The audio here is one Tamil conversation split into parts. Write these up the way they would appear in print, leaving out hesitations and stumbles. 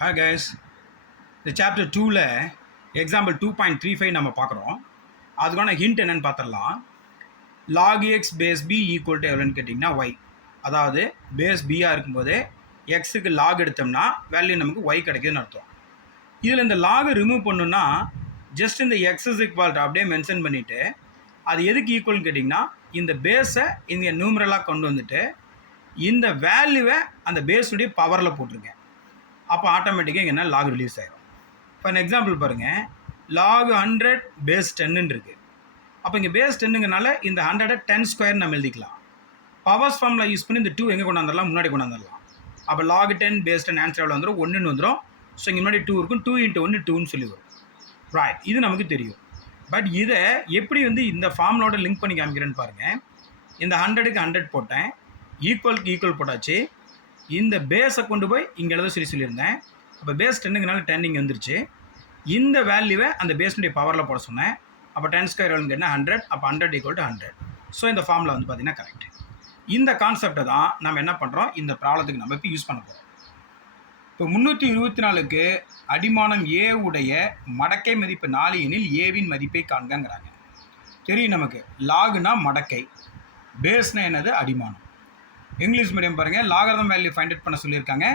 Hi guys, இந்த சாப்டர் 2ல எக்ஸாம்பிள் 2.35 நம்ம பார்க்குறோம். அதுக்கான ஹிண்ட் என்னன்னு பார்த்துடலாம். log x base b equal to எவ்வளோன்னு கேட்டிங்கன்னா y. அதாவது பேஸ் பியாக இருக்கும்போது எக்ஸுக்கு லாக் எடுத்தோம்னா வேல்யூ நமக்கு y கிடைக்குதுன்னு அர்த்தம். இதில் இந்த லாகை ரிமூவ் பண்ணணுன்னா ஜஸ்ட் இந்த எக்ஸ் இஸ் ஈக்குவல் அப்படியே மென்ஷன் பண்ணிவிட்டு அது எதுக்கு ஈக்குவல்னு கேட்டிங்கன்னா இந்த பேஸை இங்கே நியூமரலாக கொண்டு வந்துட்டு இந்த வேல்யூவை அந்த பேஸுடைய பவரில் போட்டிருக்கேன். அப்போ ஆட்டோமேட்டிக்காக இங்கே என்ன லாக் ரிலீஸ் ஆகிடும். ஃபார் எக்ஸாம்பிள் பாருங்கள், லாக் 100 பேஸ் 10ன்னு இருக்குது. அப்போ இங்கே பேஸ் 10ங்கனால இந்த 100 10 ஸ்கொயர் நம்ம எழுதிக்கலாம். பவர்ஸ் ஃபார்மில் யூஸ் பண்ணி இந்த 2 எங்கே கொண்டாந்துடலாம், முன்னாடி கொண்டாந்துடலாம். அப்போ லாக் 10 பேஸ் 10 ஆன்சர் எவ்வளோ வந்துடும், 1ன்னு வந்துடும். ஸோ இங்கே முன்னாடி 2 இருக்கும், 2 × 1 2ன்னு சொல்லி வரும். ரைட், இது நமக்கு தெரியும். பட் இதை எப்படி இந்த ஃபார்முலோட லிங்க் பண்ணி காமிக்கிறேன்னு பாருங்கள். இந்த 100க்கு 100 போட்டேன், ஈக்குவலுக்கு ஈக்குவல் போட்டாச்சு. இந்த பேஸை கொண்டு போய் இங்கே எழுத சொல்லியிருந்தேன். அப்போ பேஸ் 10ங்கனால 10 இங்கே வந்துருச்சு. இந்த வேல்யூவை அந்த பேஸுடைய பவரில் போட சொன்னேன். அப்போ 10 ஸ்கொயர் எவ்வளோன்னு கேட்டால் 100. அப்போ 100 = 100. ஸோ இந்த ஃபார்முலா பார்த்தீங்கன்னா கரெக்ட். இந்த கான்செப்டை தான் நம்ம என்ன பண்ணுறோம், இந்த ப்ராப்ளத்துக்கு நம்ம இப்போ யூஸ் பண்ண போகிறோம். இப்போ 324க்கு அடிமானம் ஏ உடைய மடக்கை மதிப்பு 4 எனில் ஏவின் மதிப்பை காண்கங்கிறாங்க. தெரியும் நமக்கு, லாகுனா மடக்கை, பேஸ்னா என்னது, அடிமானம். இங்கிலீஷ் மீடியம் பாருங்கள், லாகரிதம் வேல்யூ ஃபைண்ட் அவுட் பண்ண சொல்லியிருக்காங்க.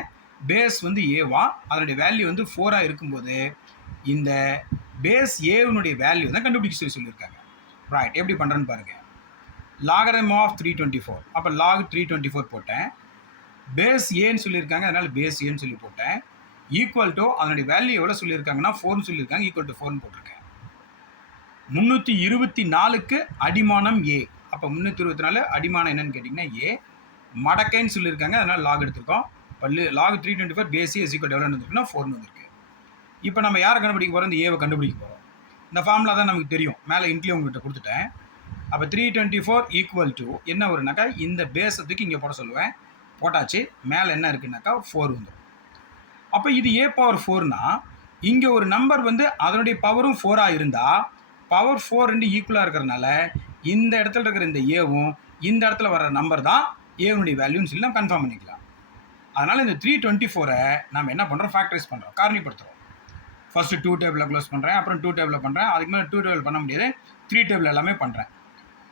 பேஸ் ஏவா, அதனுடைய வேல்யூ 4ஆக இருக்கும்போது இந்த பேஸ் ஏவனுடைய வேல்யூ தான் கண்டுபிடிக்க சொல்லியிருக்காங்க. ரைட், எப்படி பண்ணுறேன்னு பாருங்கள். லாகரிதம் ஆஃப் 324, அப்போ லாக் 324 போட்டேன். பேஸ் ஏன்னு சொல்லியிருக்காங்க, அதனால் பேஸ் ஏன்னு சொல்லி போட்டேன். ஈக்குவல் டு அதனுடைய வேல்யூ எவ்வளோ சொல்லியிருக்காங்கன்னா 4ன்னு சொல்லியிருக்காங்க, ஈக்குவல் டு 4ன்னு போட்டிருக்கேன். 324க்கு அடிமானம் ஏ. அப்போ 324 அடிமானம் என்னன்னு கேட்டிங்கன்னா ஏ, மடக்கைன்னு சொல்லியிருக்காங்க, அதனால் லாக் எடுத்திருக்கோம். இப்போ லாக் 324 பேஸ் ஏ ஈக்குவல் எவ்வளோன்னு வந்துருக்குன்னா 4ன்னு வந்திருக்கு. இப்போ நம்ம யாரை கண்டுபிடிக்க போகிறோம், இந்த ஏவை கண்டுபிடிக்க போகிறோம். இந்த ஃபார்முலா தான் நமக்கு தெரியும், மேலே இன்ட்லியும் உங்கள்கிட்ட கொடுத்துட்டேன். அப்போ 324 ஈக்குவல் டு என்ன வரும்னாக்கா, இந்த பேஸத்துக்கு இங்கே போட சொல்லுவேன். போட்டாச்சு, மேலே என்ன இருக்குன்னாக்கா 4 வந்துடும். அப்போ இது ஏ பவர் 4னா இங்கே ஒரு நம்பர் அதனுடைய பவரும் 4ஆக இருந்தால் பவர் 4 2 ஈக்குவலாக இருக்கிறதுனால இந்த இடத்துல இருக்கிற இந்த ஏவும் இந்த இடத்துல வர நம்பர் தான் ஏவனுடைய வேல்யூன்னு சொல்லி நம்ம கன்ஃபார்ம் பண்ணிக்கலாம். அதனால் இந்த 324 நம்ம என்ன பண்ணுறோம், ஃபேக்டரைஸ் பண்ணுறோம், காரணிப்படுத்துகிறோம். ஃபஸ்ட்டு 2 டேபிளில் க்ளோஸ் பண்ணுறேன், அப்புறம் 2 டேபிளில் பண்ணுறேன். அதுக்கு மேலே 2 டேபிள் பண்ண முடியாது, 3 டேபிள் எல்லாமே பண்ணுறேன்.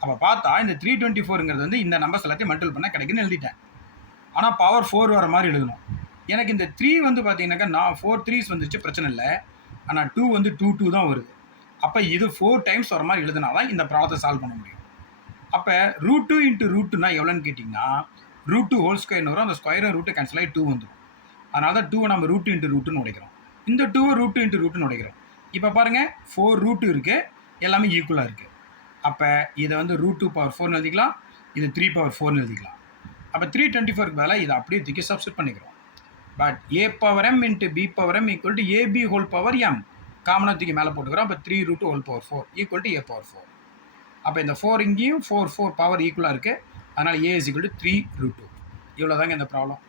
அப்போ பார்த்தா இந்த 324ங்கிறது இந்த நம்பர்ஸ் எல்லாத்தையும் மல்டிபிள் பண்ணால் கிடைக்குன்னு எழுதிட்டேன். ஆனால் பவர் 4 வர மாதிரி எழுதணும். எனக்கு இந்த 3 பார்த்தீங்கன்னாக்கா நான் 4 3s வந்துச்சு, பிரச்சனை இல்லை. ஆனால் 2 2 2 தான் வருது. அப்போ இது 4 டைம்ஸ் வர மாதிரி எழுதுனா தான் இந்த ப்ராப்ளத்தை சால்வ் பண்ண முடியும். அப்போ √2 × √2னா எவ்வளோன்னு கேட்டிங்கன்னா √2 ஹோல் ஸ்கொயர்னு வரும். அந்த ஸ்கொயரும் ரூட்டு கேன்சல் ஆகி 2 வந்துடும். அதனால தான் 2 நம்ம √2 × √2ன்னு உடைக்கிறோம். இந்த 2 √2 × √2ன்னு உடைக்கிறோம். இப்போ பாருங்கள், 4 √2 இருக்குது, எல்லாமே ஈக்குவலாக இருக்குது. அப்போ இதை √2 பவர் 4ன்னு எழுதிக்கலாம், இது 3 பவர் 4ன்னு எழுதிக்கலாம். அப்போ 324க்கு மேலே இதை அப்படியே தூக்கி சப்ஸ்டிட் பண்ணிக்கிறோம். But a power m × b power m equal to ab whole power m காமனாக தூக்கி மேலே போட்டுக்கிறோம். அப்போ 3 √2 whole power 4 equal to a power 4. அப்போ இந்த 4 இங்கேயும் 4 பவர் ஈக்குவலாக இருக்குது. அதனால் a = 3 √2. இவ்வளோ தாங்க இந்த ப்ராப்ளம்.